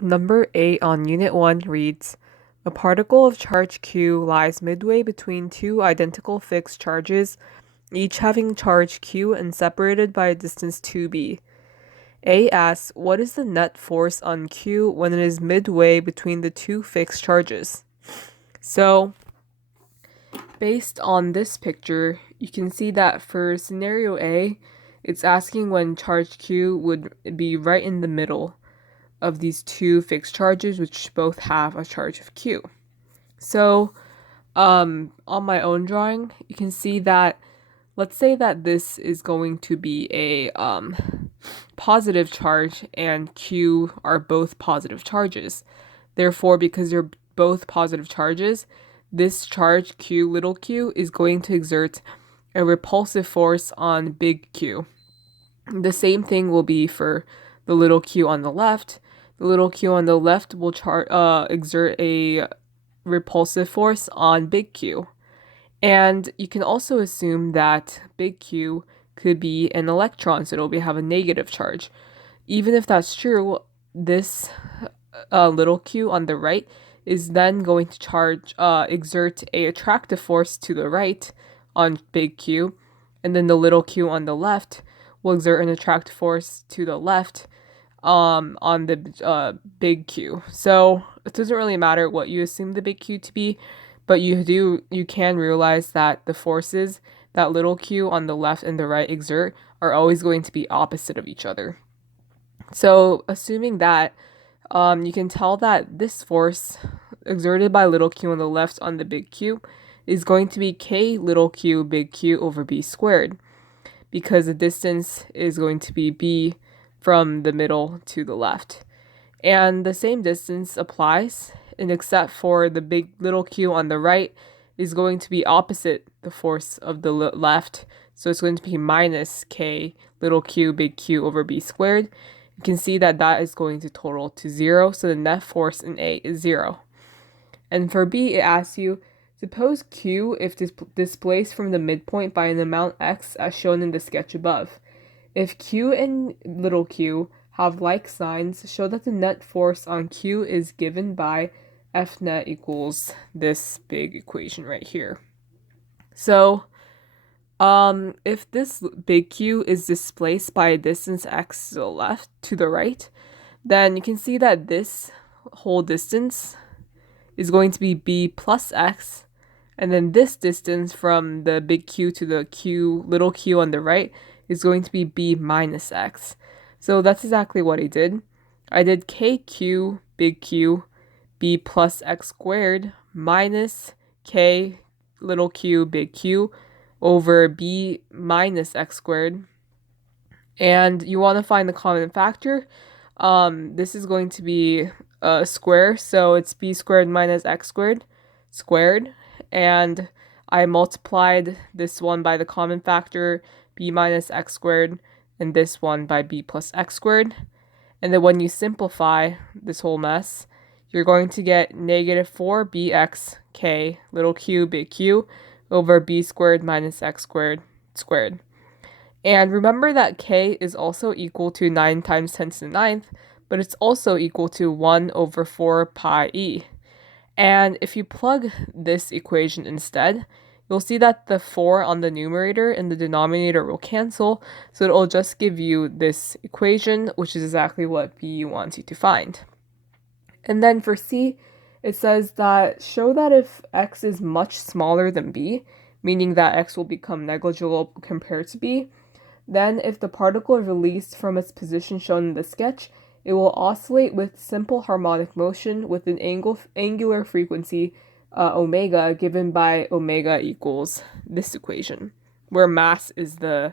Number 8 on Unit 1 reads, a particle of charge q lies midway between two identical fixed charges, each having charge q and separated by a distance 2b. A asks, what is the net force on q when it is midway between the two fixed charges? So, based on this picture, you can see that for scenario A, it's asking when charge q would be right in the middle of these two fixed charges, which both have a charge of q. So, on my own drawing, you can see that, let's say that this is going to be a positive charge and q are both positive charges. Therefore, because they're both positive charges, this charge q little q is going to exert a repulsive force on big Q. The same thing will be for the little q on the left. The little q on the left will exert a repulsive force on big Q. And you can also assume that big Q could be an electron, so it'll have a negative charge. Even if that's true, this little q on the right is then going to exert a attractive force to the right on big Q, and then the little q on the left will exert an attractive force to the left on the big Q. So it doesn't really matter what you assume the big Q to be, but you can realize that the forces that little q on the left and the right exert are always going to be opposite of each other. So assuming that, you can tell that this force exerted by little q on the left on the big Q is going to be k little q big Q over b squared, because the distance is going to be b from the middle to the left. And the same distance applies, and except for the big little q on the right is going to be opposite the force of the left. So it's going to be minus k little q big Q over b squared. You can see that that is going to total to 0, so the net force in A is 0. And for B, it asks you, suppose Q if displaced from the midpoint by an amount x as shown in the sketch above. If Q and little q have like signs, show that the net force on Q is given by F net equals this big equation right here. So, if this big Q is displaced by a distance x to the right, then you can see that this whole distance is going to be b plus x, and then this distance from the big Q to the little q on the right is going to be b minus x. So that's exactly what I did. I did kq big Q b plus x squared minus k little q big Q over b minus x squared. And you want to find the common factor. This is going to be a square, so it's b squared minus x squared. And I multiplied this one by the common factor, b minus x squared, and this one by b plus x squared. And then when you simplify this whole mess, you're going to get negative 4bx k little q big Q over b squared minus x squared squared. And remember that k is also equal to 9 times 10 to the ninth, but it's also equal to 1 over 4 pi e. And if you plug this equation instead, you'll see that the 4 on the numerator and the denominator will cancel, so it'll just give you this equation, which is exactly what B wants you to find. And then for C, it says that show that if x is much smaller than b, meaning that x will become negligible compared to b, then if the particle is released from its position shown in the sketch, it will oscillate with simple harmonic motion with an angular frequency omega, given by omega equals this equation, where m is the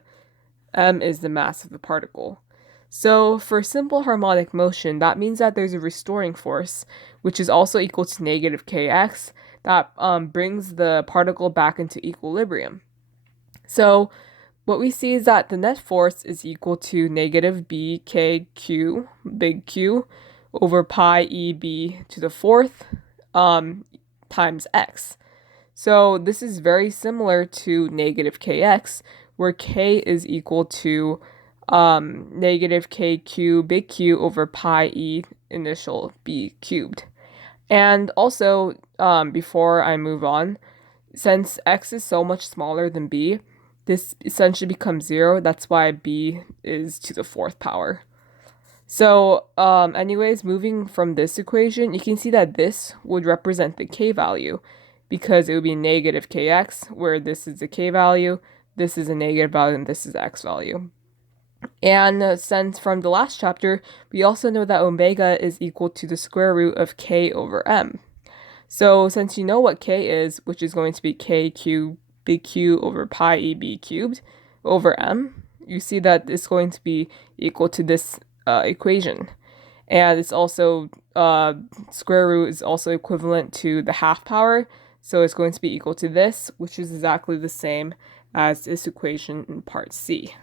mass of the particle. So for simple harmonic motion, that means that there's a restoring force, which is also equal to negative kx, that brings the particle back into equilibrium. So what we see is that the net force is equal to negative bkq big Q over pi eb to the fourth times x. So this is very similar to negative kx, where k is equal to negative kq big Q over pi e initial b cubed. And also, before I move on, since x is so much smaller than b, this essentially becomes 0. That's why b is to the fourth power. So, anyways, moving from this equation, you can see that this would represent the k value because it would be negative kx, where this is the k value, this is a negative value, and this is x value. And since from the last chapter, we also know that omega is equal to the square root of k over m. So since you know what k is, which is going to be k cubed big Q over pi eb cubed over m, you see that it's going to be equal to this equation. And it's also, square root is also equivalent to the half power, so it's going to be equal to this, which is exactly the same as this equation in part C.